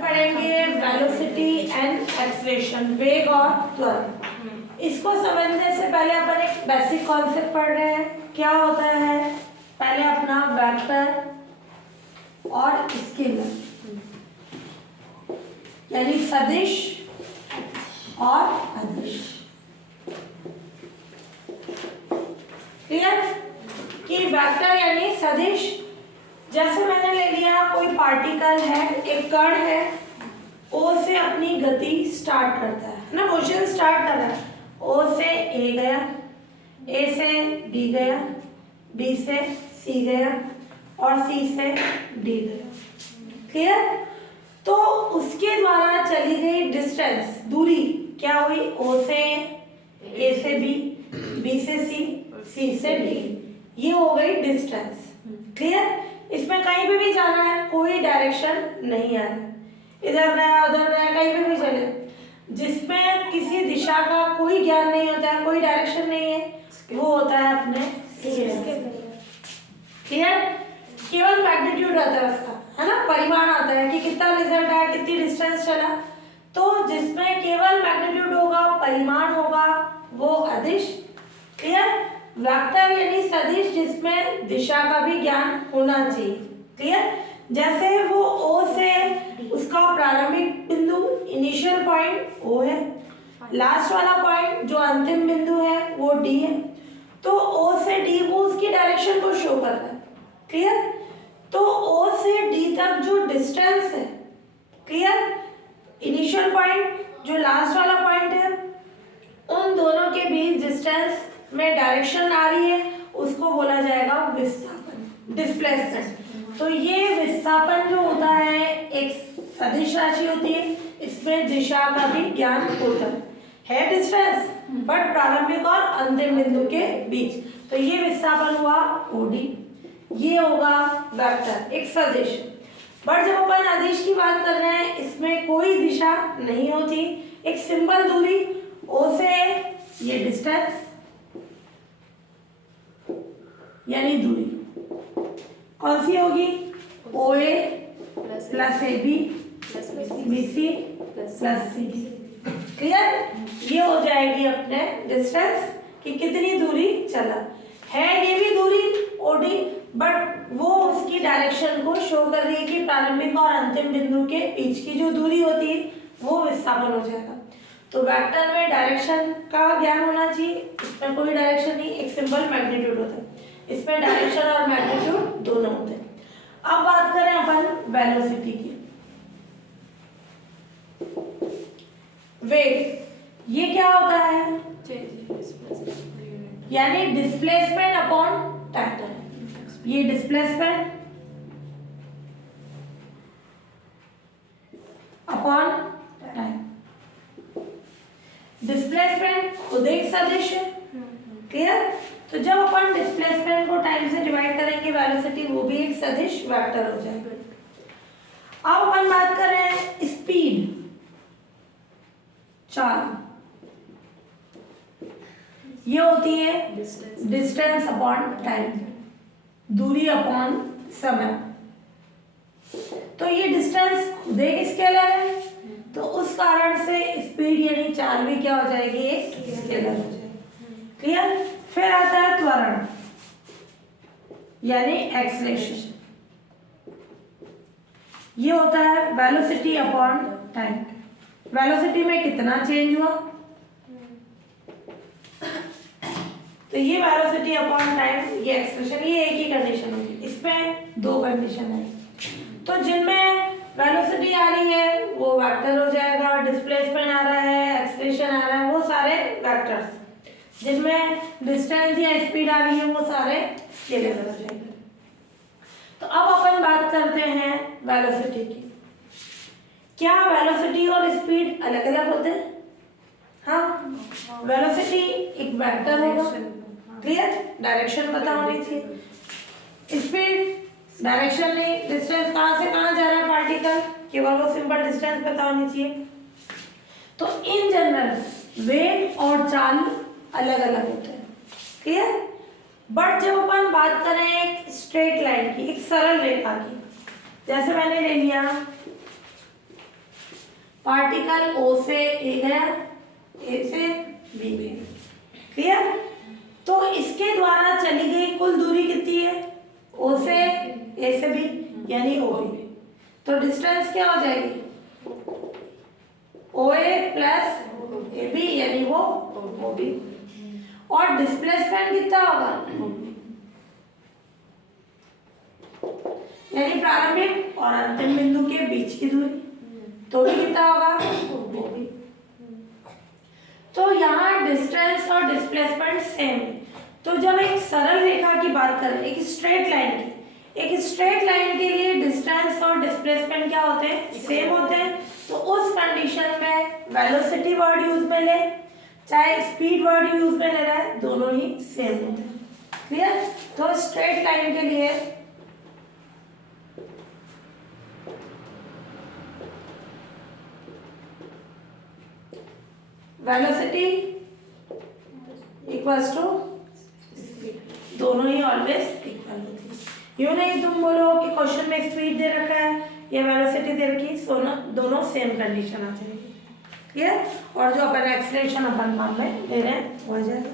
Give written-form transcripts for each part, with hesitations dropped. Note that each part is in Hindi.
पढ़ेंगे वेलोसिटी एंड एक्सेलरेशन, वेग और त्वरण। इसको समझने से पहले अपन एक बेसिक कॉन्सेप्ट पढ़ रहे हैं। क्या होता है पहले अपना वेक्टर और स्केलर, यानी सदिश और अदिश। क्लियर कि वेक्टर यानी सदिश, जैसे मैंने ले लिया कोई पार्टिकल है, एक कण है, ओ से अपनी गति स्टार्ट करता है ना, मोशन स्टार्ट कर रहा है। ओ से ए गया, ए से बी गया, बी से सी गया और सी से डी गया। क्लियर? तो उसके द्वारा चली गई डिस्टेंस, दूरी क्या हुई? ओ से ए से बी, बी से सी, सी से डी, ये हो गई डिस्टेंस। क्लियर? इसमें कहीं पे भी जाना है, कोई डायरेक्शन नहीं आ रहा, इधर गया उधर गया, कहीं पे भी चले। जिसमें किसी दिशा का कोई ज्ञान नहीं होता है, कोई डायरेक्शन नहीं है, वो होता है अपने स्केलर। क्लियर? केवल मैग्नीट्यूड आता है उसका, है ना, परिमाण आता है कि कितना रिजल्ट आया, कितनी डिस्टेंस चला। तो जिसमें केवल मैग्नीट्यूड होगा, परिमाण होगा, वो अदिश। क्लियर? वेक्टर यानी सदिश जिसमें दिशा का भी ज्ञान होना चाहिए। क्लियर? जैसे वो ओ से उसका प्रारंभिक बिंदु, इनिशियल पॉइंट ओ है, लास्ट वाला पॉइंट जो अंतिम बिंदु है वो डी है। तो ओ से डी वो उसकी डायरेक्शन को शो कर रहा है। क्लियर? तो ओ से डी तक जो डिस्टेंस है, क्लियर, इनिशियल पॉइंट जो लास्ट वाला पॉइंट है, उन दोनों के बीच डिस्टेंस में डायरेक्शन आ रही है, उसको बोला जाएगा विस्थापन, डिस्प्लेसमेंट। तो ये विस्थापन जो होता है एक सदिश राशि होती है, इसमें दिशा का भी ज्ञान होता है डिस्टेंस, बट प्रारंभिक और अंतिम बिंदु के बीच। तो ये विस्थापन हुआ ओडी, ये होगा वेक्टर, एक सदिश। बट जब अपन अदिश की बात कर रहे हैं, इसमें कोई दिशा नहीं होती, एक सिंपल दूरी ओ से ये डिस्टेंस यानी दूरी कौन सी होगी? O A plus A B B C plus C D. Clear? ये हो जाएगी अपने डिस्टेंस कि कितनी दूरी चला है। ये भी दूरी ओडी, बट वो उसकी डायरेक्शन को शो कर रही है कि प्रारंभिक और अंतिम बिंदु के बीच की जो दूरी होती है वो विस्थापन हो जाएगा। तो वेक्टर में डायरेक्शन का ज्ञान होना चाहिए, इसमें कोई डायरेक्शन नहीं, एक सिंपल मैग्नीट्यूड होता है। इसमें डायरेक्शन और मैग्नीट्यूड दोनों होते हैं। अब बात करें अपन वेलोसिटी की। वेग ये क्या होता है? यानी डिस्प्लेसमेंट अपॉन टाइम। ये डिस्प्लेसमेंट अपॉन टाइम, डिस्प्लेसमेंट खुद एक सदिश है। क्लियर? तो जब अपन डिस्प्लेसमेंट को टाइम से डिवाइड करेंगे, वेलोसिटी वो भी एक सदिश वेक्टर हो जाएगा। अब अपन बात कर रहे हैं स्पीड, चाल, ये होती है डिस्टेंस अपॉन टाइम, दूरी अपॉन समय। तो ये डिस्टेंस खुद एक स्केलर है, तो उस कारण से स्पीड यानी चाल भी क्या हो जाएगी? एक स्केलर हो जाएगी। क्लियर? फिर आता है त्वरण यानी एक्सेलरेशन, ये होता है वेलोसिटी अपॉन टाइम। वेलोसिटी में कितना चेंज हुआ, तो ये वेलोसिटी अपॉन टाइम, ये एक्सप्रेशन, ये एक ही कंडीशन होगी। इसमें दो कंडीशन है, तो जिनमें वेलोसिटी आ रही है वो वेक्टर हो जाएगा, डिस्प्लेसमेंट आ रहा है, एक्सेलरेशन आ रहा है, वो सारे वेक्टर्स। जिनमें डिस्टेंस या स्पीड आ रही है वो सारे स्केलर हो जाएंगे। तो अब अपन बात करते हैं वेलोसिटी की। क्या वेलोसिटी और स्पीड अलग अलग होते हैं? हाँ, वेलोसिटी एक वेक्टर होगा, क्लियर, डायरेक्शन पता होनी चाहिए। स्पीड डायरेक्शन नहीं, डिस्टेंस कहाँ से कहाँ जा रहा है पार्टिकल, केवल वो सिंपल डिस्टेंस पता होनी चाहिए। तो इन जनरल वेग और चाल अलग अलग होते हैं। क्लियर? बट जब अपन बात करें एक स्ट्रेट लाइन की, एक सरल रेखा की, जैसे मैंने ले लिया पार्टिकल O से A गया, A से B गया, क्लियर। तो इसके द्वारा चली गई कुल दूरी कितनी है? O से A से B यानी OB। तो डिस्टेंस क्या हो जाएगी? OA प्लस AB यानी वो OB। और डिस्प्लेसमेंट कितना होगा? यानी प्रारंभिक और अंतिम बिंदु के बीच की दूरी, तो भी कितना होगा? OB। तो यहाँ डिस्टेंस और डिस्प्लेसमेंट सेम है। तो जब एक सरल रेखा की बात करें, एक स्ट्रेट लाइन की, एक स्ट्रेट लाइन के लिए डिस्टेंस और डिस्प्लेसमेंट क्या होते हैं? सेम होते हैं। तो उस कंडीशन में वेलोसिटी वर्ड यूज में ले चाहे स्पीड वर्ड यूज में ले रहा है, दोनों ही सेम होते हैं, क्लियर। तो स्ट्रेट लाइन के लिए वेलोसिटी इक्वल्स टू स्पीड, दोनों ही ऑलवेज इक्वल होती है। यूं नहीं तुम बोलो कि क्वेश्चन में स्पीड दे रखा है या वेलोसिटी दे रखी है, दोनों सेम कंडीशन आ जाएगी, क्लियर। और जो अपन एक्सेलरेशन अपन मान में ले रहे हैं हो जाएगा।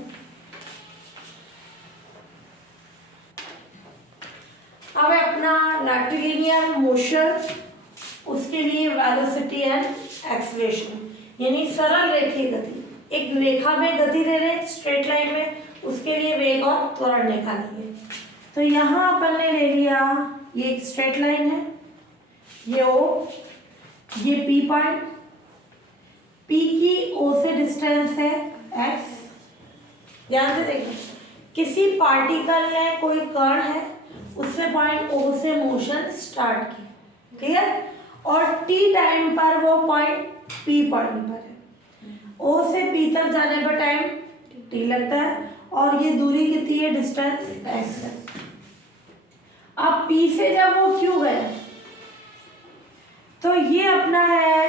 अब अपना रेक्टिलिनियर मोशन, उसके लिए वेलोसिटी एंड एक्सेलरेशन यानी सरल रेखीय गति, एक रेखा में गति ले रहे हैं स्ट्रेट लाइन में, उसके लिए वेग और त्वरण निकालेंगे। तो यहाँ अपन ने ले लिया, ये एक स्ट्रेट लाइन है, ये O, ये P पॉइंट, P की O से डिस्टेंस है x। ध्यान से देखो, किसी पार्टिकल ने कोई कण है, उससे पॉइंट O से मोशन स्टार्ट की, क्लियर। और t टाइम पर वो पॉइंट P पॉइंट पर है, O से P तक जाने पर टाइम t लगता है, और ये दूरी कितनी है? डिस्टेंस x है। अब P से जब वो Q गया, तो ये अपना है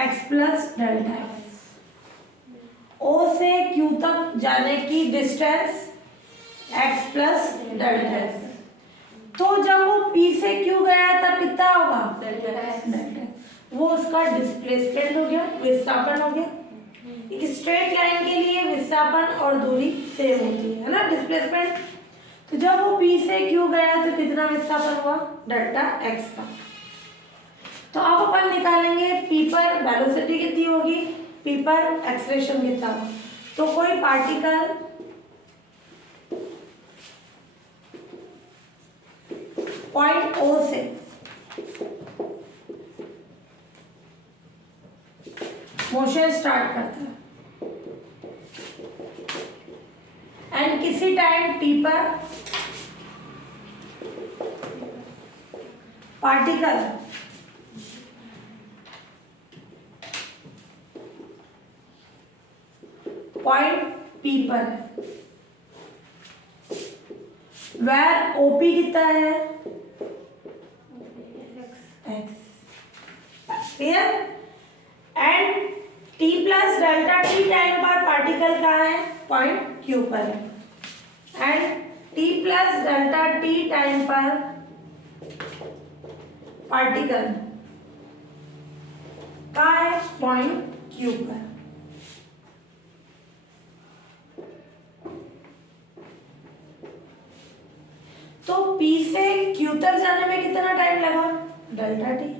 x plus delta x। O से Q तक जाने की distance x plus delta x। तो जब वो P से Q गया तब कितना होगा? डेल्टा। वो उसका डिस्प्लेसमेंट हो गया, विस्थापन हो गया। एक स्ट्रेट लाइन के लिए विस्थापन और दूरी सेम होती है ना, डिस्प्लेसमेंट। तो जब वो P से Q गया तो कितना विस्थापन हुआ? डेल्टा x का। तो अब अपन निकालेंगे P पर वेलोसिटी कितनी होगी, P पर एक्सेलरेशन कितना होगा। तो कोई पार्टिकल पॉइंट O से मोशन स्टार्ट करता है एंड किसी टाइम T पर पार्टिकल पॉइंट P पर है, वेयर OP कितना है? x, clear. And t plus delta t time पर पार्टिकल कहाँ है? पॉइंट Q पर है। And t plus delta t time पर पार्टिकल कहाँ है? पॉइंट Q पर। तो P से Q तक जाने में कितना टाइम लगा? Delta t।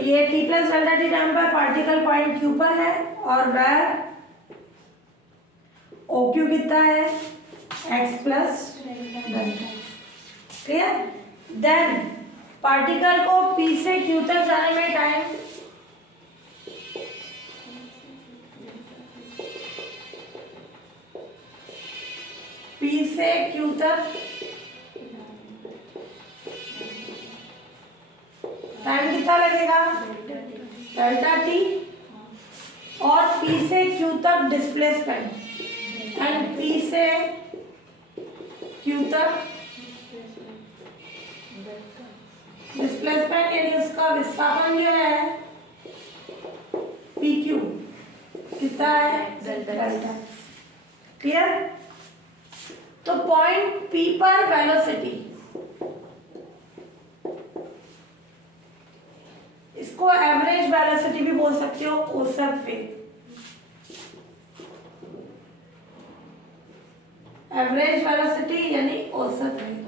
ये t plus delta t time पर पार्टिकल पॉइंट Q पर है, और वह OQ कितना है? x plus delta. Clear. Then particle को P से Q तक जाने में टाइम P से Q तक टाइम कितना लगेगा? Delta t। और P से Q तक डिस्प्लेसमेंट एंड P से Q तक डिस्प्लेसमेंट यानी उसका विस्थापन जो है PQ कितना है? डेल्टा। क्लियर। तो पॉइंट P पर वेलोसिटी इसको एवरेज वेलोसिटी भी बोल सकते हो, औसत वेग। एवरेज वेलोसिटी यानी औसत वेग।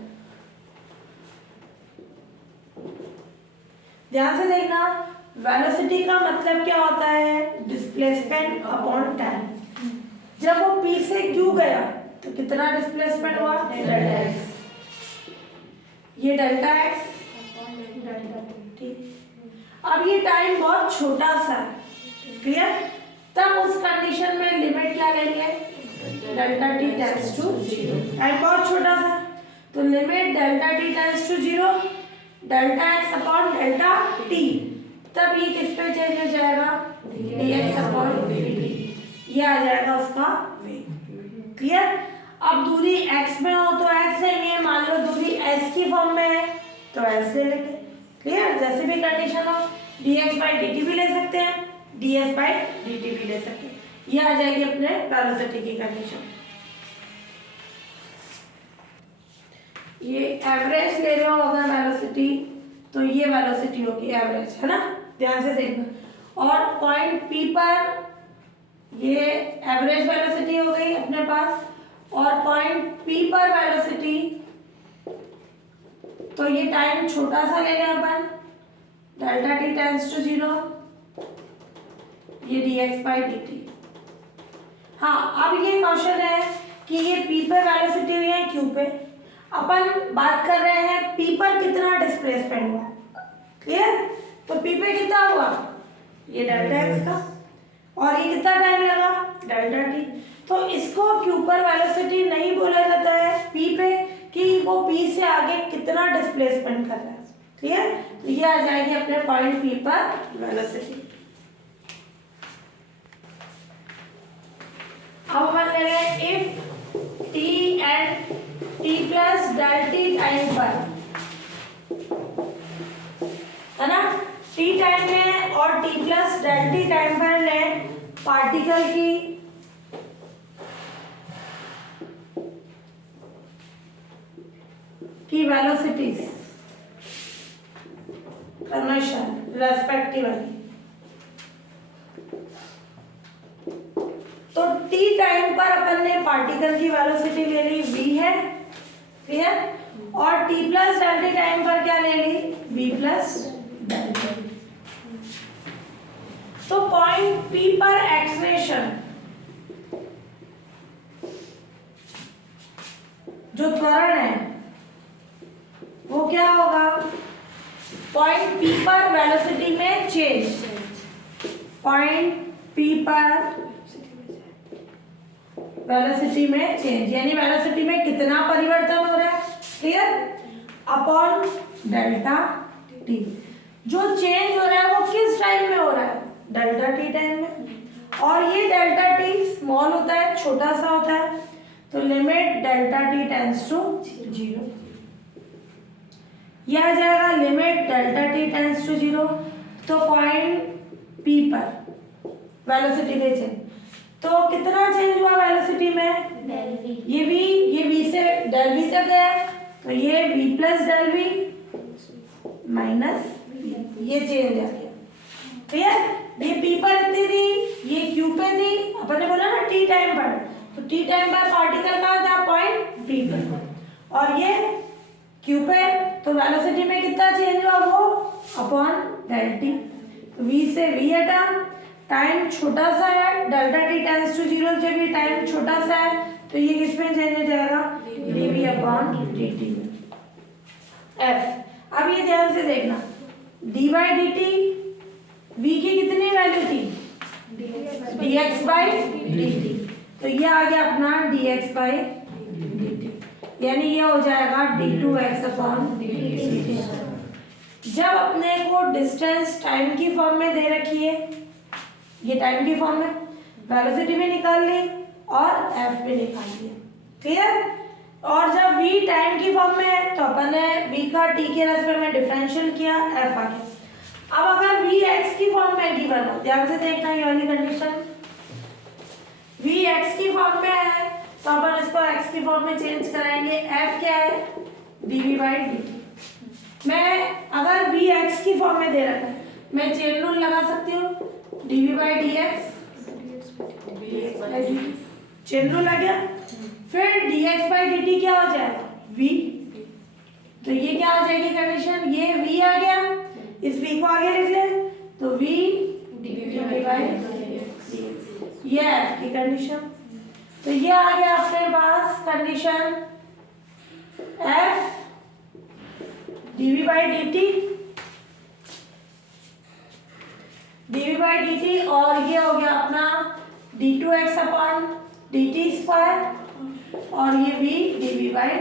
ध्यान से देखना, वेलोसिटी का मतलब क्या होता है? Displacement upon time. जब वो P से Q गया तो कितना डिस्प्लेसमेंट हुआ? Delta x। ये डेल्टा x, ठीक। अब ये टाइम बहुत छोटा सा है, क्लियर? तब उस कंडीशन में लिमिट क्या लेंगे? Delta t tends to 0। Time बहुत छोटा सा, तो limit delta t tends to 0 delta x upon delta t। तब ये किस पे चेंज हो जाएगा? dx upon dt। ये आ जाएगा उसका वेग, क्लियर? अब दूरी x में हो तो x लेंगे, मान लो दूरी s की फॉर्म में है तो s ले लेंगे, क्लियर? जैसे भी कंडीशन हो, dx बाई dt भी ले सकते हैं, ds बाई dt भी ले सकते हैं। ये आ जाएगी अपने वेलोसिटी की कंडीशन। ये एवरेज ले रहे हो अगर वेलोसिटी, तो ये वेलोसिटी होगी एवरेज, है ना? ध्यान से देखना। और पॉइंट P पर ये एवरेज वेलोसिटी हो गई अपने पास, और पॉइंट P पर वेलोसिटी, तो ये टाइम छोटा सा ले लें अपन, डेल्टा t टेंड्स टू 0, ये dx बाई dt। हाँ, अब ये क्वेश्चन है कि ये P पे वेलोसिटी हुई है Q पे, अपन बात कर रहे हैं P पर कितना डिस्प्लेसमेंट हुआ, क्लियर? तो P पे कितना हुआ? ये डेल्टा x का, और ये कितना टाइम लगा? Delta t। तो इसको Q पर वेलोसिटी नहीं बोला जाता है P पे कि वो P से आगे कितना डिस्प्लेसमेंट कर रहा है, क्लियर? तो ये आ जाएगी अपने पॉइंट P पर वेलोसिटी। अब अपन ले रहे हैं if t and t plus del t time पर, है ना? t टाइम में और t plus del t time पर ले पार्टिकल की वेलोसिटीज क्रमशः रेस्पेक्टिवली। तो t टाइम पर अपन ने पार्टिकल की वेलोसिटी ले ली v है, क्लियर? और t plus del t time पर क्या ले ली? v plus del t। तो पॉइंट P पर एक्सलेरेशन, जो त्वरण है वो क्या होगा? पॉइंट P पर वेलोसिटी में चेंज, पॉइंट P पर वेलोसिटी में चेंज, यानी वेलोसिटी में कितना परिवर्तन हो रहा है, क्लियर? Upon delta t। जो चेंज हो रहा है वो किस टाइम में हो रहा है? डेल्टा t टाइम में। और ये डेल्टा t स्मॉल होता है, छोटा सा होता है, तो limit delta t tends to 0। यह आ जाएगा limit delta t tends to 0। तो पॉइंट P पर वेलोसिटी में चेंज, तो कितना चेंज हुआ वेलोसिटी में? Del v। ये v से डेल v तक गया, तो ये v plus del v minus ये चेंज आ गया, क्लियर? ये P पर इतनी थी, ये Q पे थी, अपन ने बोला ना T टाइम पर, तो T टाइम पर पार्टिकल कहाँ था? पॉइंट P पर, और ये Q पे, तो वेलोसिटी में कितना चेंज हुआ? वो अपॉन डेल t। तो v से v हटा, टाइम छोटा सा है, डेल्टा t टेंड्स टू 0, जब ये टाइम छोटा सा है तो ये किस में चेंज हो जाएगा? dv upon dt। f, अब ये ध्यान से देखना, d बाई dt v की कितनी वैल्यू थी? dx by dt। तो ये आ गया अपना dx बाई dt, यानी ये हो जाएगा d2x अपॉन dt। जब अपने को डिस्टेंस टाइम की फॉर्म में दे रखी है, ये टाइम की फॉर्म में, वेलोसिटी भी निकाल ली और f भी निकाल लिया, क्लियर? और जब v टाइम की फॉर्म में है तो अपन ने v का t के रेस्पेक्ट में डिफरेंशियल किया, f आ गया। अब अगर v x की फॉर्म में गिवन हो, ध्यान से देखना ये वाली कंडीशन, v x की फॉर्म में है तो अपन इसको x की फॉर्म में चेंज कराएंगे, f क्या है? dv by dt। मैं अगर v x की फॉर्म में दे रखा है मैं चेन रूल लगा सकती हूँ, dv by dx chain rule आ गया। फिर dx बाई dt क्या हो जाएगा, v, तो ये क्या हो जाएगी कंडीशन, ये v आ गया, इस v को आगे लिख ले तो v dv बाई dx, ये f की कंडीशन। तो ये आ गया अपने पास condition f dv by dt और ये हो गया अपना d2x अपॉन dt स्क्वायर और ये v dv बाई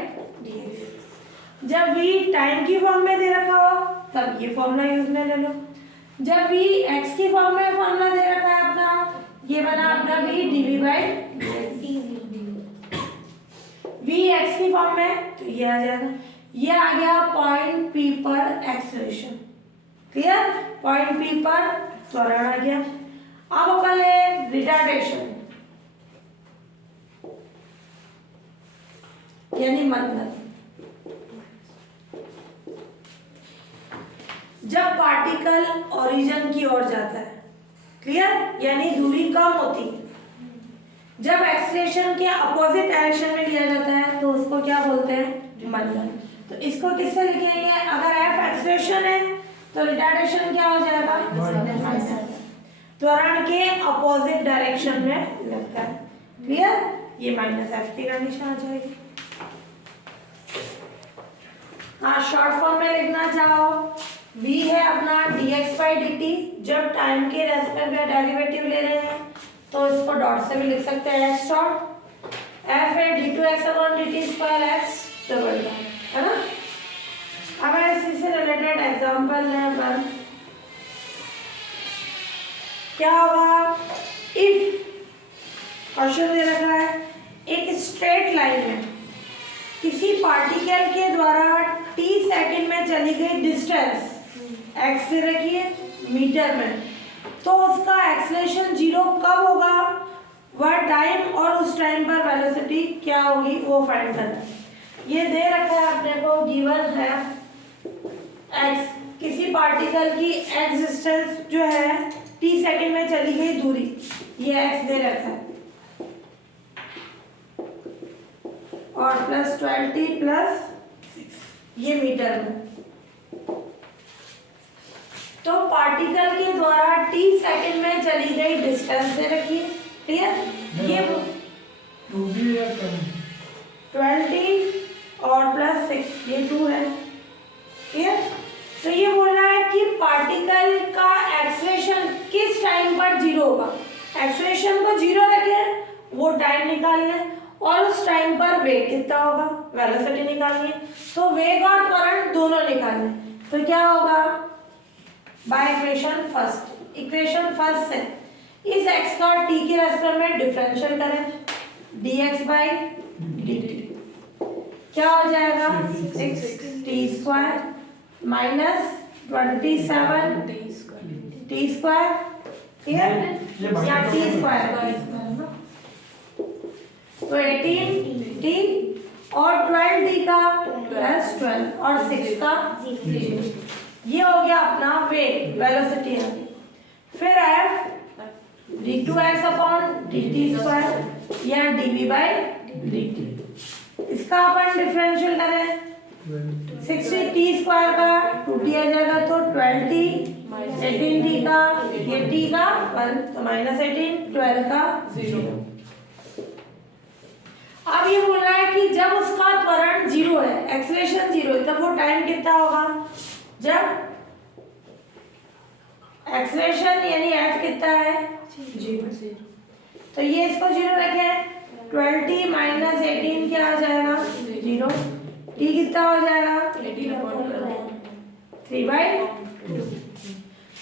dx। जब v टाइम की फॉर्म में दे रखा हो तब ये फॉर्मूला यूज में ले लो, जब v x की फॉर्म में फॉर्मूला दे रखा है अपना, ये बना अपना v dv by v x की फॉर्म में, तो ये आ जाएगा, ये आ गया पॉइंट p पर एक्सेलरेशन। क्लियर, पॉइंट p पर त्वरण आ गया। अब अपन ले रिटार्डेशन यानी मंदन। जब पार्टिकल ओरिजिन की ओर जाता है, क्लियर, यानी दूरी कम होती है, जब एक्सेलरेशन के अपोजिट डायरेक्शन में लिया जाता है तो उसको क्या बोलते हैं, मंदन। तो इसको किससे लिखेंगे, अगर f एक्सेलरेशन है तो रिटार्डेशन क्या हो जाएगा, त्वरण के अपोजिट डायरेक्शन में लगता है। क्लियर, ये माइनस f की कंडीशन आ जाएगी। हाँ, शॉर्ट फॉर्म में लिखना चाहो, v है अपना dx बाई dt, जब टाइम के रेस्पेक्ट में डेरिवेटिव ले रहे हैं तो इसको डॉट से भी लिख सकते हैं, x डॉट, f है d2x upon dt square x double dot, है ना। अब इसी से रिलेटेड एग्जांपल है वन, क्या होगा, इफ क्वेश्चन दे रखा है एक स्ट्रेट लाइन में किसी पार्टिकल के द्वारा t सेकंड में चली गई डिस्टेंस x से रखिए मीटर में, तो उसका एक्सेलरेशन जीरो कब होगा, वह टाइम और उस टाइम पर वेलोसिटी क्या होगी वो फाइंड करना है। ये दे रखा है अपने को, गिवन है x, किसी पार्टिकल की x डिस्टेंस जो है t सेकंड में चली गई दूरी, ये x दे रखा है, और प्लस 20 प्लस 6 ये मीटर में। तो पार्टिकल के द्वारा t सेकंड में चली गई डिस्टेंस दे रखी है, क्लियर, ये 20 और प्लस 6 ये 2 है, क्लियर। तो ये बोल रहा है कि पार्टिकल का एक्सेलरेशन किस टाइम पर जीरो होगा, एक्सेलरेशन को जीरो रखे वो टाइम निकालना है और उस टाइम पर वेग कितना होगा, वेलोसिटी निकालनी है। तो वेग और त्वरण दोनों निकालने, तो क्या होगा, बाय इक्वेशन फर्स्ट से इस x का t के रेस्पेक्ट में डिफरेंशियल करें, dx बाई dt क्या हो जाएगा, 6t square minus 27 t square, clear, या t स्क्वायर, तो 18t और 12t का प्लस 12 और 6 का 0, ये हो गया अपना वेग, वेलोसिटी है। फिर f d2x upon dt square या dv बाई dt, इसका अपन डिफरेंशियल करें, 60t स्क्वायर का 2t आ जाएगा तो 12t, 18t का ये t का 1 तो माइनस 18, 12 का 0। अब ये बोल रहा है कि जब उसका त्वरण जीरो है, एक्सेलरेशन जीरो है, तब वो टाइम कितना होगा, जब एक्सेलरेशन यानी f कितना है, जीरो, तो ये इसको जीरो रखें, 20 माइनस 18 क्या आ जाएगा, जीरो, t कितना हो जाएगा, 3/2।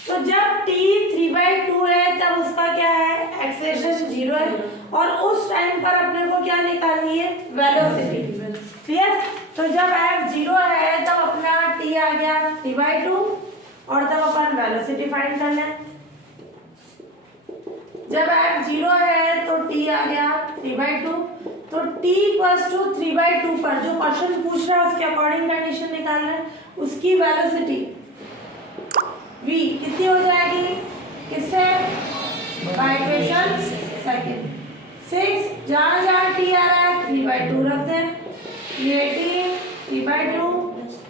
तो जब t 3/2 है तब उसका क्या है, एक्सेलरेशन जीरो है और उस टाइम पर अपने को क्या निकालनी है, वेलोसिटी, क्लियर। तो जब f जीरो है तब अपना t आ गया 3/2 और तब अपन वेलोसिटी फाइंड करना है। जब f जीरो है तो t आ गया 3/2, तो t इक्वल्स टू 3/2 पर जो क्वेश्चन पूछ रहा है उसके अकॉर्डिंग कंडीशन निकालना है, उसकी वेलोसिटी v कितनी हो जाएगी, किससे, बाय इक्वेशन सेकंड। 6 जहाँ जहाँ t आ रहा है 3/2 रखते हैं, 18 3/2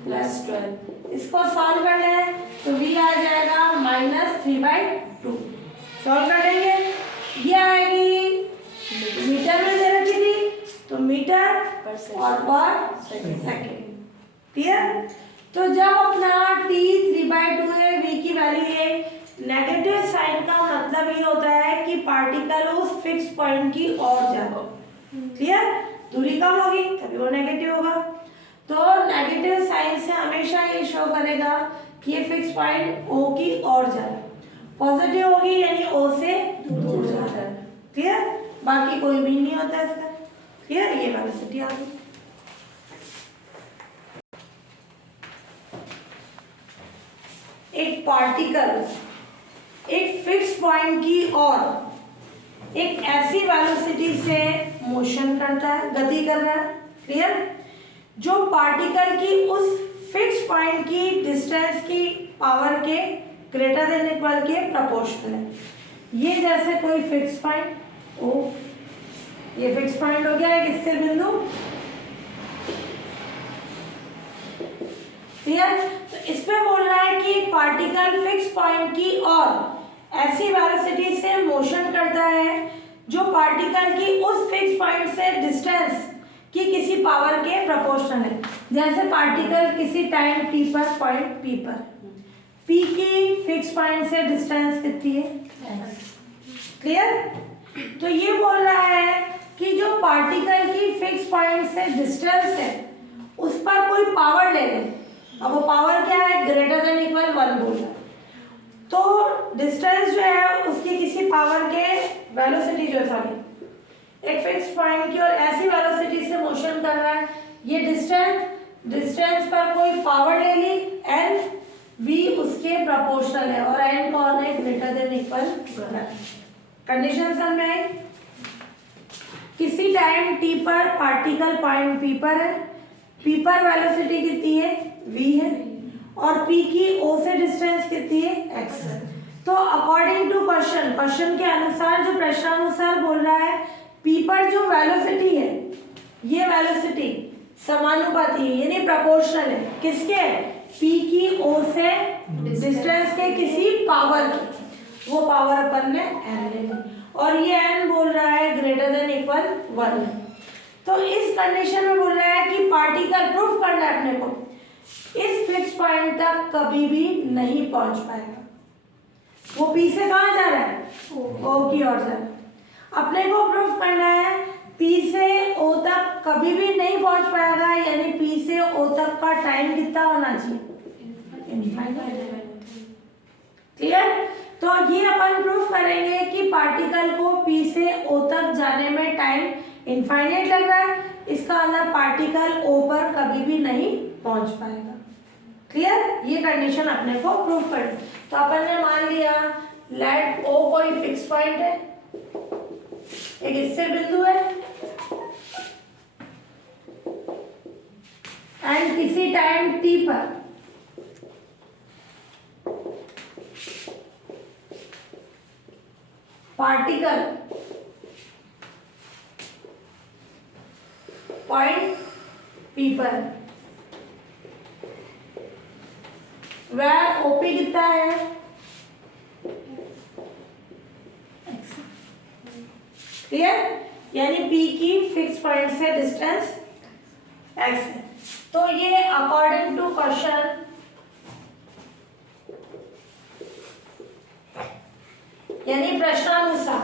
प्लस 12। इसको सॉल्व करना है तो v आ जाएगा -3/2। सॉल्व कर देंगे, ये आएगी मीटर में दे रखी थी तो मीटर और पर सेकेंड। क्लियर। तो जब अपना t 3/2 है, v की वैल्यू है, नेगेटिव साइन का मतलब ये होता है कि पार्टिकल उस फिक्स पॉइंट की ओर जाएगा। क्लियर, दूरी कम होगी तभी वो नेगेटिव होगा। तो नेगेटिव साइन से हमेशा ये शो करेगा कि ये फिक्स पॉइंट O की ओर जा रहा है। पॉजिटिव होगी यानी O से दूर जा रहा है। क्लियर, बाकी कोई भी नहीं होता इसका। क्लियर, ये वेलोसिटी आ गई। एक पार्टिकल एक फिक्स पॉइंट की ओर एक ऐसी वेलोसिटी से मोशन करता है, गति कर रहा है। क्लियर, जो पार्टिकल की उस फिक्स पॉइंट की डिस्टेंस की पावर के ग्रेटर देन इक्वल के प्रोपोर्शनल है। ये जैसे कोई फिक्स पॉइंट O, ये फिक्स पॉइंट हो गया एक स्थिर बिंदु। क्लियर, तो इस पे बोल रहा है कि पार्टिकल फिक्स पॉइंट की और ऐसी वेलोसिटी से मोशन करता है जो पार्टिकल की उस फिक्स पॉइंट से डिस्टेंस की किसी पावर के प्रोपोर्शनल है। जैसे पार्टिकल किसी टाइम t पर पॉइंट P पर, P की फिक्स पॉइंट से डिस्टेंस कितनी है, क्लियर। तो ये बोल रहा है कि जो पार्टिकल की फिक्स पॉइंट से डिस्टेंस है उस पर कोई पावर ले ले। अब वो पावर क्या है, ग्रेटर देन इक्वल 1 बोल रहा है। तो डिस्टेंस जो है उसकी किसी पावर के वेलोसिटी जो है एक फिक्स पॉइंट की और ऐसी वेलोसिटी से मोशन कर रहा है। ये डिस्टेंस पर कोई पावर ले ली n, v उसके प्रोपोर्शनल है और n कौन है, ग्रेटर देन इक्वल। कंडीशन समझ में आई। किसी टाइम t पर पार्टिकल पॉइंट P पर है, P पर वेलोसिटी कितनी है, v है, और P की O से डिस्टेंस कितनी है, x है। तो अकॉर्डिंग टू क्वेश्चन के अनुसार, जो प्रश्नानुसार बोल रहा है, P पर जो वेलोसिटी है, ये वेलोसिटी समानुपाती है यानी प्रोपोर्शनल है किसके, P की O से डिस्टेंस के किसी पावर की। वो पावर अपन ने n ले ली और ये n बोल रहा है ग्रेटर देन इक्वल 1 है। तो इस कंडीशन में बोल रहा है कि पार्टिकल, प्रूफ करना है अपने को, इस फिक्स पॉइंट तक कभी भी नहीं पहुंच पाएगा। वो P से कहाँ जा रहा है, O की ओर जा रहा है। अपने को प्रूफ करना है P से O तक कभी भी नहीं पहुंच पाएगा, यानी P से O तक का टाइम कितना होना चाहिए, इनफाइनाइट। क्लियर। तो ये अपन प्रूफ करेंगे कि पार्टिकल को P से O तक जाने में टाइम इनफाइनाइट लग रहा है। इसका मतलब पार्टिकल O पर कभी भी नहीं पहुंच पाएगा। क्लियर, ये कंडीशन अपने को प्रूफ कर। तो अपन ने मान लिया लेट O कोई फिक्स पॉइंट है, एक स्थिर बिंदु है, एंड किसी टाइम t पर पार्टिकल पॉइंट P पर, वह OP कितना है, क्लियर, यानी P की फिक्स पॉइंट से डिस्टेंस x है। तो ये अकॉर्डिंग टू क्वेश्चन यानी प्रश्नानुसार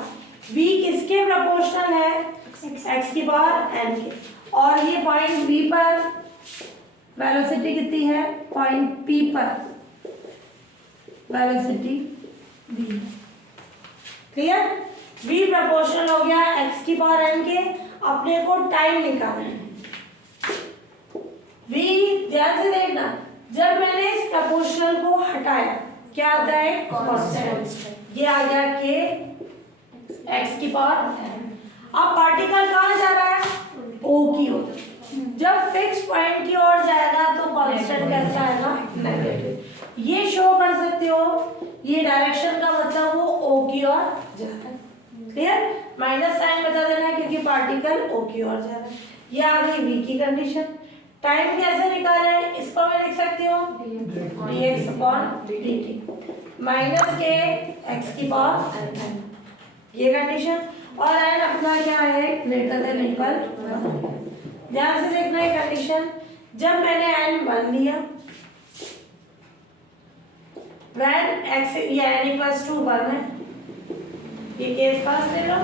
v किसके प्रोपोर्शनल है, x की पावर n के, और ये पॉइंट v पर वेलोसिटी कितनी है, पॉइंट P पर velocity v। Clear, v proportional हो गया x की पावर n के। अपने को टाइम निकालना है। v ध्यान से देखना, जब मैंने इस प्रोपोर्शनल को हटाया क्या आता है, कांस्टेंट। ये आ गया k x की पावर n। अब पार्टिकल कहाँ जा रहा है, O की ओर। जब फिक्स पॉइंट की ओर जाएगा तो कांस्टेंट कैसा आएगा, नेगेटिव। ये शो कर सकते हो ये डायरेक्शन का मतलब वो ओ की ओर जा रहा है। क्लियर? माइनस साइन बता देना है क्योंकि पार्टिकल ओ की ओर जा रहा है। ये आ गई वी की कंडीशन। टाइम कैसे निकालें? इसको मैं लिख सकती हूँ dx अपॉन dt माइनस के एक्स की पावर n, ये कंडीशन। और n अपना क्या है? Greater than equal. ध्यान से देखना है कंडीशन। जब मैंने n 1 लिया, when x ये n इक्वल्स टू 1 है, ये केस फर्स्ट ले लो,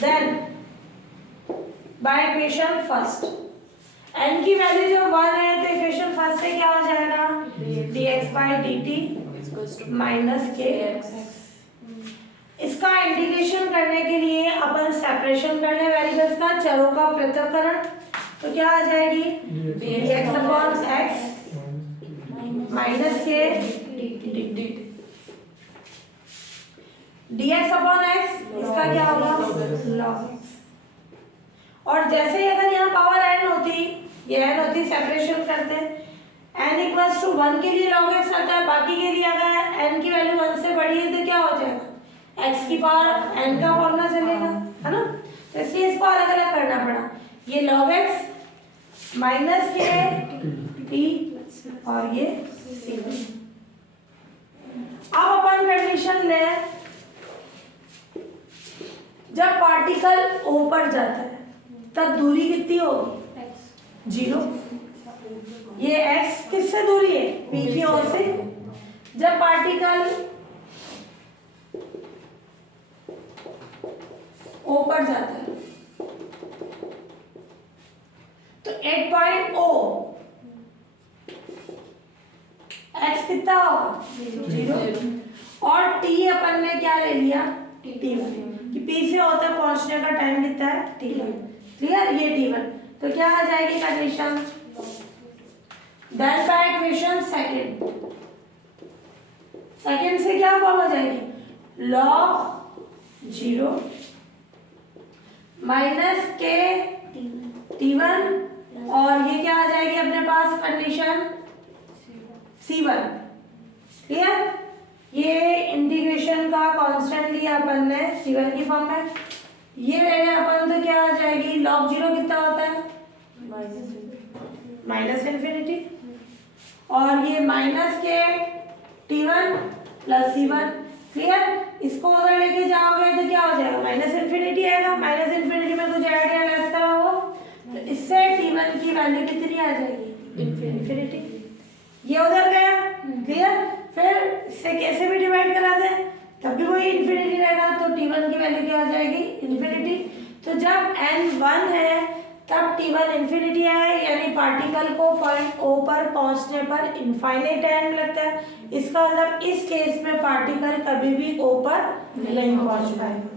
then by equation first n की वैल्यू जब 1 है तो इक्वेशन फर्स्ट से क्या हो जाएगा? dx बाई dt माइनस के एक्स। इसका इंटीग्रेशन करने के लिए अपन सेपरेशन कर ले वेरिएबल्स का, चरों का पृथक्करण। तो क्या आ जाएगी? dx अपॉन x माइनस के dt। dx अपॉन x इसका क्या होगा? log x। और जैसे ही अगर यहाँ पावर n होती, ये n होती, सेपरेशन करते हैं, n इक्वल्स टू 1 के लिए log x आता है, बाकी के लिए अगर n की वैल्यू 1 से बड़ी है तो क्या हो जाएगा? x की पावर n का फॉर्मूला चलेगा, है ना? तो इसलिए इसको अलग अलग करना पड़ा। ये log x माइनस के t और ये c1। अब अपन कंडीशन ले, जब पार्टिकल O पर जाता है तब दूरी कितनी होगी? 0। ये x किससे दूरी है? P की ओर से। जब पार्टिकल O पर जाता है तो 8 पॉइंट O x कितना होगा? 0। और t अपन ने क्या ले लिया? t1 कि P से O तक पहुंचने का टाइम कितना है? t1। क्लियर? ये t1। तो क्या आ जाएगी condition? Then by equation second से क्या फॉर्म हो जाएगी? log 0 माइनस के t1 और ये क्या आ जाएगी अपने पास कंडीशन? c1। क्लियर? ये इंटीग्रेशन का कांस्टेंट लिया अपन ने c1 की फॉर्म में, ये ले लें अपन तो क्या आ जाएगी? log 0 कितना होता है? Minus infinity. और ये माइनस के t1 प्लस c1। क्लियर? इसको उधर लेके जाओगे तो क्या हो जाएगा? माइनस इन्फिनिटी आएगा। माइनस इन्फिनिटी में कुछ ऐड या लेस करा हो तो इससे t1 की वैल्यू कितनी आ जाएगी? इन्फिनिटी। ये उधर गया। क्लियर? फिर इससे कैसे भी डिवाइड करा दे तब भी वही इन्फिनिटी रहेगा, तो t1 की वैल्यू क्या हो जाएगी? इन्फिनिटी। तो जब n 1 है तब t1 इन्फिनिटी है, यानी पार्टिकल को पॉइंट O पर पहुंचने पर इनफाइनाइट टाइम लगता है। इसका मतलब इस केस में पार्टिकल कभी भी O पर नहीं पहुंच पाएगा।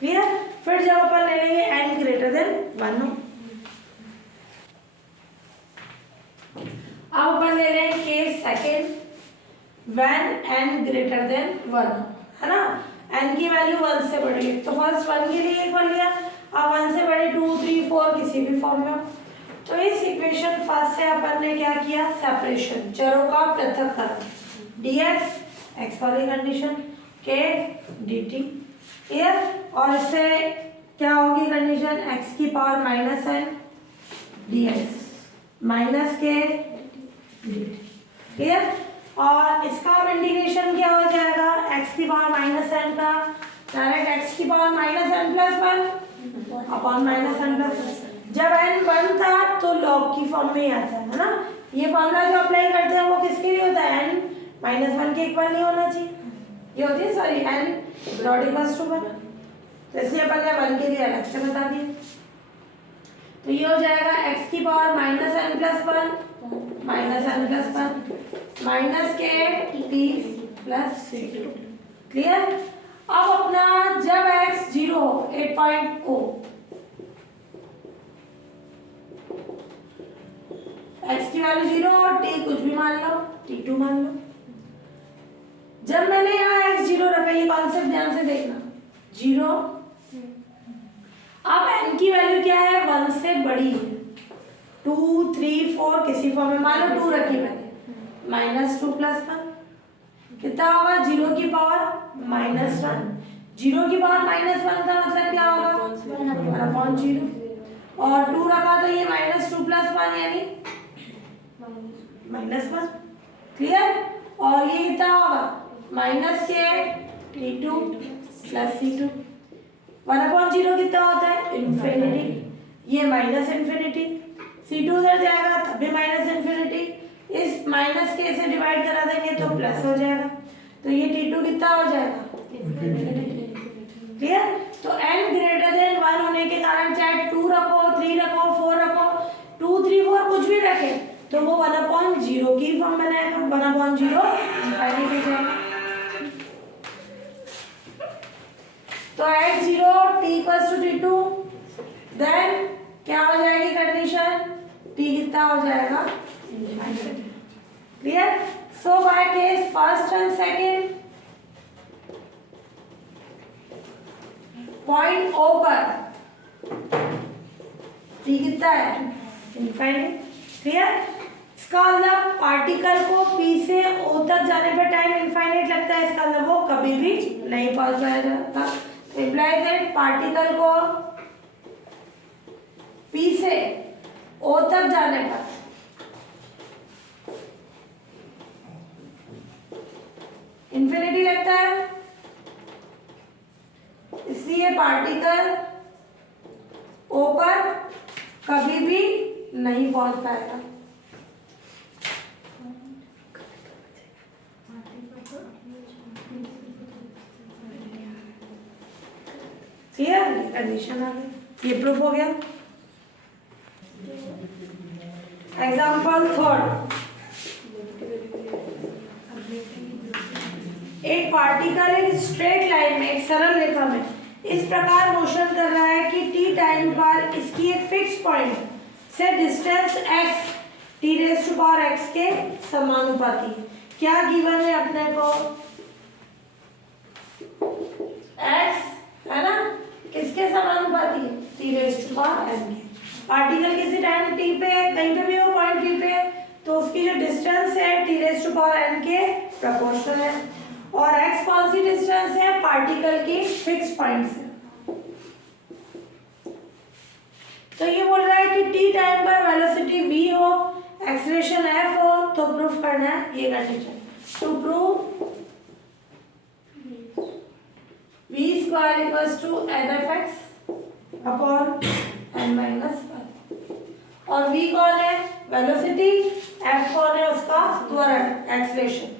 क्लियर? फिर जब अपन ले लेंगे n ग्रेटर देन 1 हो, अब अपन ले लें case second, when n greater than 1, है ना? n की वैल्यू 1 से बड़ी है तो फर्स्ट 1 के लिए एक 1 लिया, अब 1 से बड़े 2 3 4 किसी भी फॉर्म में हो। तो इस इक्वेशन फर्स्ट से अपन ने क्या किया? सेपरेशन, चरों का पृथक्करण, dx x वाली कंडीशन के dt। क्लियर? और इससे क्या होगी कंडीशन? x की power minus n dx minus के dt। क्लियर? और इसका अब इंटीग्रेशन क्या हो जाएगा? x की पावर माइनस n का डायरेक्ट x की power minus n plus 1 upon minus n plus. जब n 1 था तो log की फॉर्म में ही आता है ना? ये फॉर्मूला जो अप्लाई करते हैं वो किसके लिए होता है? n माइनस 1 के इक्वल नहीं होना चाहिए। ये होती है sorry n not equals to 1, तो इसलिए अपन ने 1 के लिए अलग से बता दिया। तो ये हो जाएगा x की power minus n plus 1 minus n plus 1 minus के t प्लस c2। क्लियर? अब अपना जब x 0 हो 8.0 x की वैल्यू 0 और t कुछ भी मान लो, t2 मान लो। जब मैंने यहाँ x 0 रखा, ये कॉन्सेप्ट ध्यान से देखना, 0, अब n की वैल्यू क्या है? 1 से बड़ी है, 2 3 4 किसी फॉर्म में, मान लो 2 रखी मैंने, -2 + 1, कितना होगा, 0 की पावर -1। 0 की पावर -1 का मतलब क्या होगा, 1/0। और 2 रखा तो ये -2 + 1 यानी -1। क्लियर। और ये कितना होगा, -k t2 + c2। 1/0 कितना होता है, इन्फिनिटी। ये -इन्फिनिटी, c2 उधर जाएगा तब भी -इन्फिनिटी। इस माइनस के से डिवाइड करा देंगे तो प्लस हो जाएगा, तो ये t2 कितना हो जाएगा, क्लियर। तो n > 1 होने के कारण चाहे 2 रखो, 3 रखो, 4 रखो, 2 3 4 कुछ भी रखे तो वो 1/0 की फॉर्म बनाएगा, 1/0 इनफाइनाइट हो जाएगा। तो एट 0 t = t2, देन क्या हो जाएगी कंडीशन, t कितना हो जाएगा, infinite. Clear. So by case first and second, point O पर t कितना है, इनफाइनाइट। क्लियर। इसका मतलब पार्टिकल को P से O तक जाने पर टाइम इनफाइनाइट लगता है, इसका मतलब वो कभी भी नहीं पहुंच पाएगा। इम्प्लाइज दैट पार्टिकल को P से O तक जाने पर इन्फिनिटी लगता है, इसलिए पार्टिकल O पर कभी भी नहीं पहुंच पाएगा। क्लियर, कंडीशन आ गई, ये प्रूफ हो गया। एग्जाम्पल थर्ड, एक पार्टिकल एक स्ट्रेट लाइन में, एक सरल रेखा में इस प्रकार मोशन कर रहा है कि t टाइम पर इसकी एक फिक्स पॉइंट से डिस्टेंस x t⁻x के समानुपाती है। क्या गिवन है अपने को, x है ना, किसके समानुपाती है, t⁻n के। पार्टिकल किसी टाइम t पे कहीं पे भी हो, पॉइंट p पे, तो उसकी जो डिस्टेंस है t⁻n के प्रोपोर्शनल है। और x कौन सी डिस्टेंस है, पार्टिकल की फिक्स पॉइंट से। तो ये बोल रहा है कि t टाइम पर वेलोसिटी v हो, एक्सीलरेशन f हो, तो प्रूफ करना है ये condition. To prove v² = nfx अपॉन n-1। और v कौन है, वेलोसिटी, f कौन है, उसका त्वरण, एक्सीलरेशन।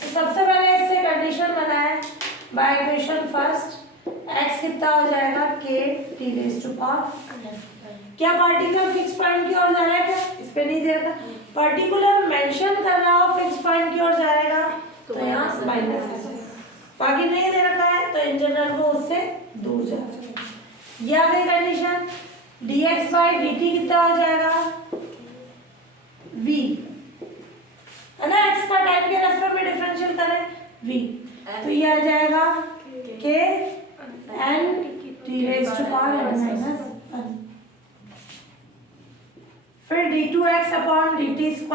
तो सबसे पहले इससे कंडीशन बनाए बाय इक्वेशन फर्स्ट, x कितना हो जाएगा, k t⁻n। क्या पार्टिकल फिक्स पॉइंट की ओर जा रहा है, क्या इस पे नहीं दे रखा, पर्टिकुलर मेंशन कर रहा हो फिक्स पॉइंट की ओर जाएगा तो यहाँ माइनस आ जाएगा, बाकी नहीं दे रखा है तो इन जनरल वो उससे दूर जाएगा। ये आ गई कंडीशन। dx/dt कितना हो जाएगा, v है ना, x का टाइम के रेस्पेक्ट में डिफरेंशियल करें v, तो ये आ जाएगा k n t⁻n-1। फिर d2x/dt²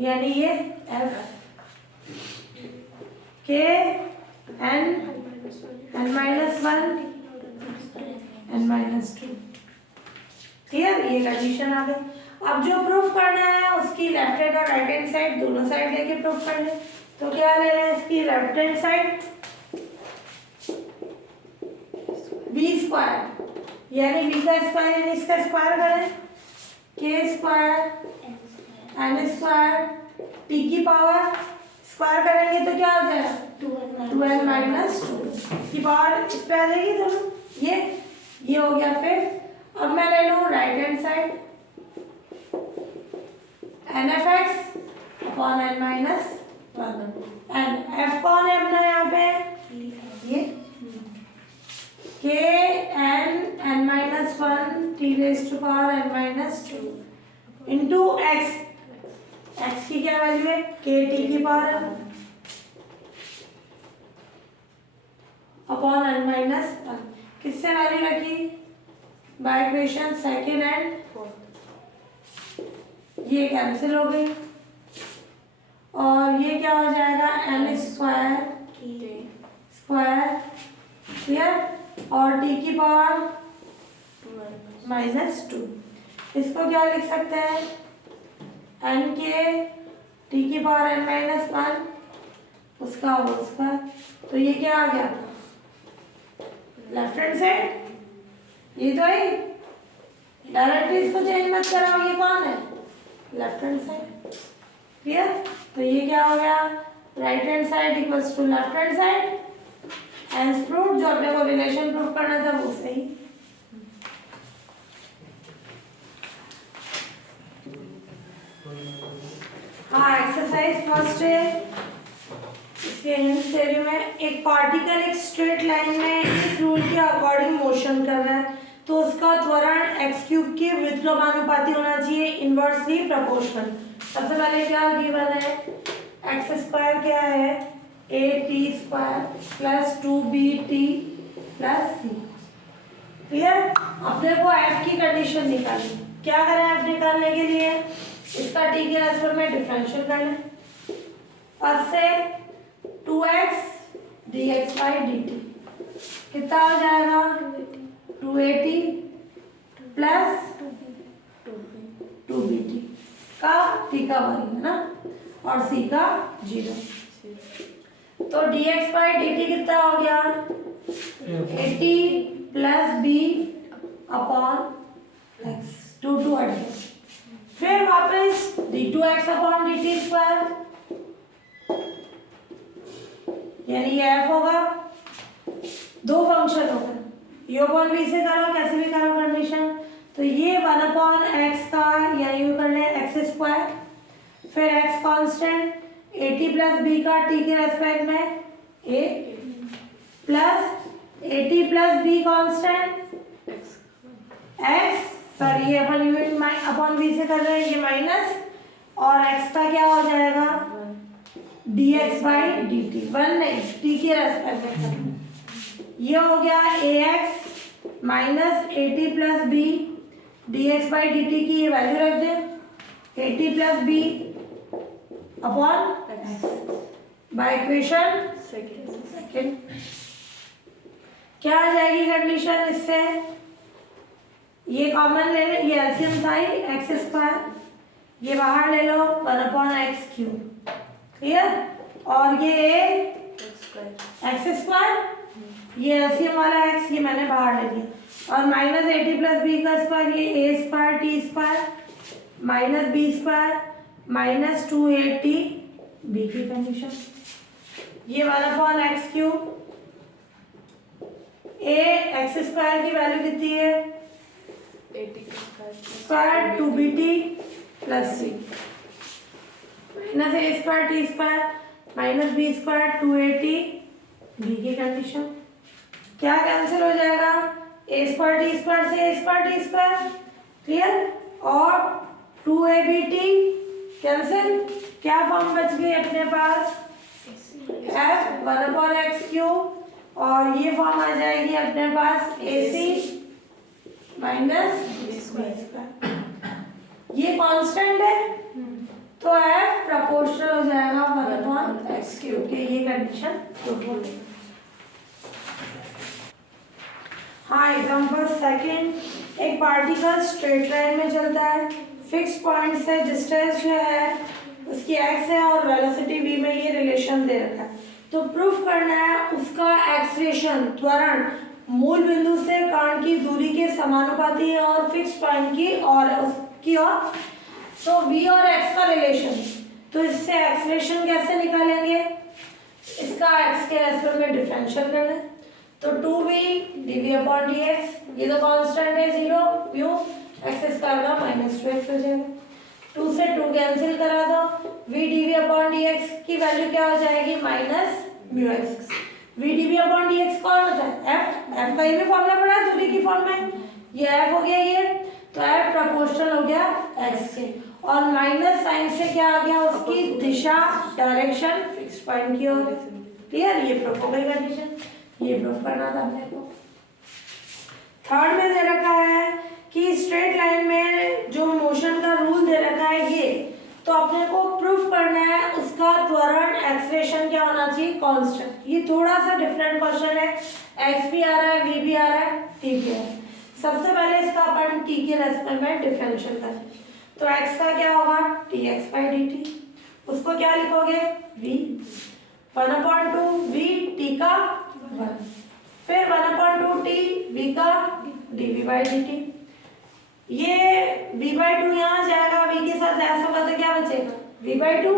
यानी ये f k n-1 n-2। Clear, ये कंडीशन आ गई। अब जो प्रूफ करना है उसकी लेफ्ट हैंड और राइट हैंड साइड दोनों साइड लेके प्रूफ करना है। तो क्या ले रहे हैं, इसकी लेफ्ट हैंड साइड v² यानी v का स्क्वायर यानी इसका स्क्वायर करें, k² n² t की पावर स्क्वायर करेंगे तो क्या हो जाएगा, 2n-2 की पावर इस पे आ जाएगी दोनों, ये हो गया। फिर अब मैं ले लूँ राइट हैंड साइड, nfx अपॉन n-1 एंड f कौन है अपना यहाँ पे, ये k n-1 t⁻n-2 into x की क्या वैल्यू है, k t की पावर अपॉन n-1। किससे वैल्यू रखी, by equation second and fourth, ये कैंसिल हो गई और ये क्या हो जाएगा, क्लियर। और t की पावर -2, इसको क्या लिख सकते हैं, n के t की पावर n-1 उसका होल स्क्वायर। तो ये क्या आ गया, लेफ्ट हैंड साइड, ये तो है, डायरेक्टली इसको चेंज मत कराओ, ये कौन है, लेफ्ट हैंड साइड, क्लियर। तो ये क्या हो गया, right hand side equals to left hand side, and prove, जो अपने को रिलेशन प्रूव करना था वो सही। हाँ, एक्सरसाइज फर्स्ट है, इसके हिंट्स दे रही हूँ मैं। एक पार्टिकल एक स्ट्रेट लाइन में इस रूल के अकॉर्डिंग मोशन कर रहा है, तो उसका त्वरण x क्यूब के व्युत्क्रमानुपाती होना चाहिए, इनवर्सली प्रोपोर्शनल। सबसे पहले क्या गिवन है, एक्स स्क्वायर क्या है, a t square plus 2bt plus c, clear. अपने को f की कंडीशन निकालनी, क्या करें f निकालने के लिए, इसका t के रेस्पेक्ट में डिफरेंशियल कर लें। फर्स्ट से 2x dx by dt कितना हो जाएगा, 280 प्लस 2bt का t का वर्ग है ना, और c का 0। तो dx by dt कितना हो गया, 80 प्लस b अपॉन x, 2 हट गया। फिर वापस d2x अपॉन dt स्क्वायर, यानी ये f होगा, दो फंक्शन होगा, u अपॉन v से करो, कैसे भी करो कंडीशन। तो ये 1 अपॉन x का, या यूं कर ले एक्स स्क्वायर, फिर x कांस्टेंट, 80 प्लस b का t के रेस्पेक्ट में a plus 80 plus b constant x, sorry ये अपन u अपॉन v से कर रहे हैं, ये माइनस, और x का क्या हो जाएगा, dx बाई dt, 1 नहीं, t के रेस्पेक्ट में। ये हो गया ax minus 80 plus b dx by dt की ये वैल्यू रख दें, 80 plus b upon by equation second. क्या आ जाएगी कंडीशन इससे, ये कॉमन ले लो, ये एलसीएम था ही एक्स स्क्वायर, ये बाहर ले लो 1 अपॉन एक्स क्यूब, क्लियर। और ये एक्स स्क्वायर, ये एलसीएम वाला एक्स, ये मैंने बाहर ले लिया, और माइनस 80 प्लस बी का स्क्वायर, ये A square T square minus B square minus 280 B की कंडीशन, ये 1 upon X cube, A X square की वैल्यू कितनी है, 80 square 2bt plus C minus A square T square minus B square 280 B की कंडीशन। क्या कैंसिल हो जाएगा, ए स्क्वायर टी स्क्वायर से ए स्क्वायर टी स्क्वायर, क्लियर, और 2abt कैंसिल, क्या फॉर्म बच गई अपने पास, f 1 अपॉन एक्स क्यूब, और ये फॉर्म आ जाएगी अपने पास ac माइनस बी स्क्वायर, ये कांस्टेंट है, तो f प्रोपोर्शनल हो जाएगा 1 अपॉन एक्स क्यूब के, ये कंडीशन प्रूव हो गई। हाँ, एग्जांपल सेकंड, एक पार्टिकल स्ट्रेट लाइन में चलता है, फिक्स पॉइंट से डिस्टेंस जो है उसकी x है और वेलोसिटी v में ये रिलेशन दे रखा है, तो प्रूफ करना है उसका एक्सलेशन त्वरण मूल बिंदु से कण की दूरी के समानुपाती है और फिक्स पॉइंट की और उसकी और, तो v और x का रिलेशन, तो इससे एक्सलेशन कैसे निकालेंगे, इसका x के रेस्पेक्ट में डिफरेंशियल कर लें, तो 2v dv अपॉन dx, ये तो कांस्टेंट है 0, क्यों, एक्स स्क्वायर का माइनस 2x हो जाएगा, 2 से 2 कैंसिल करा दो, v dv अपॉन dx की वैल्यू क्या हो जाएगी, minus μx। v dv upon dx कौन होता है, f का ये भी फॉर्मूला पड़ा है दूरी की फॉर्म में, ये f हो गया ये, तो f प्रोपोर्शनल हो गया x के, और माइनस साइन से क्या आ गया, उसकी दिशा डायरेक्शन फिक्स पॉइंट की ओर, क्लियर। ये प्रूफ हो गई कंडीशन, ये प्रूफ करना था अपने को। थर्ड में दे रखा है कि स्ट्रेट लाइन में जो मोशन का रूल दे रखा है ये, तो अपने को प्रूफ करना है उसका त्वरण एक्सप्रेशन क्या होना चाहिए, कांस्टेंट। ये थोड़ा सा डिफरेंट क्वेश्चन है, एक्स भी आ रहा है, वी भी आ रहा है, टी भी आ रहा है। सबसे पहले इसका अपन टी के रेस्पेक्ट में डिफरेंशियल करें, तो x का क्या होगा, T x by D T, उसको क्या लिखोगे, v 1/2 v t का 1, फिर 1/2 t v का dv बाई डी टी। ये v/2 यहाँ जाएगा, v के साथ लेस होगा तो क्या बचेगा, v/2,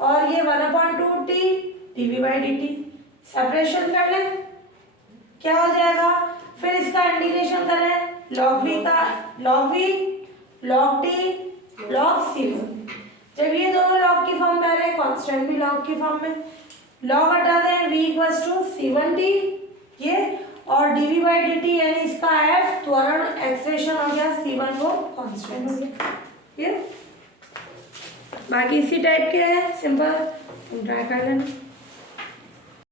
और ये 1/2 t dv by D T. Separation कर ले, क्या हो जाएगा, फिर इसका इंटीग्रेशन करें, log v का log v log t log c1। जब ये दोनों log की फॉर्म में आ रहे हैं, कांस्टेंट भी log की फॉर्म में, log हटा दें, v इक्वल्स टू c1t ये, और dv बाई डी टी यानी इसका f त्वरण एक्सप्रेशन हो गया, c1 वो कांस्टेंट हो गया। ये बाकी इसी टाइप के हैं, सिंपल ट्राई कर लेना।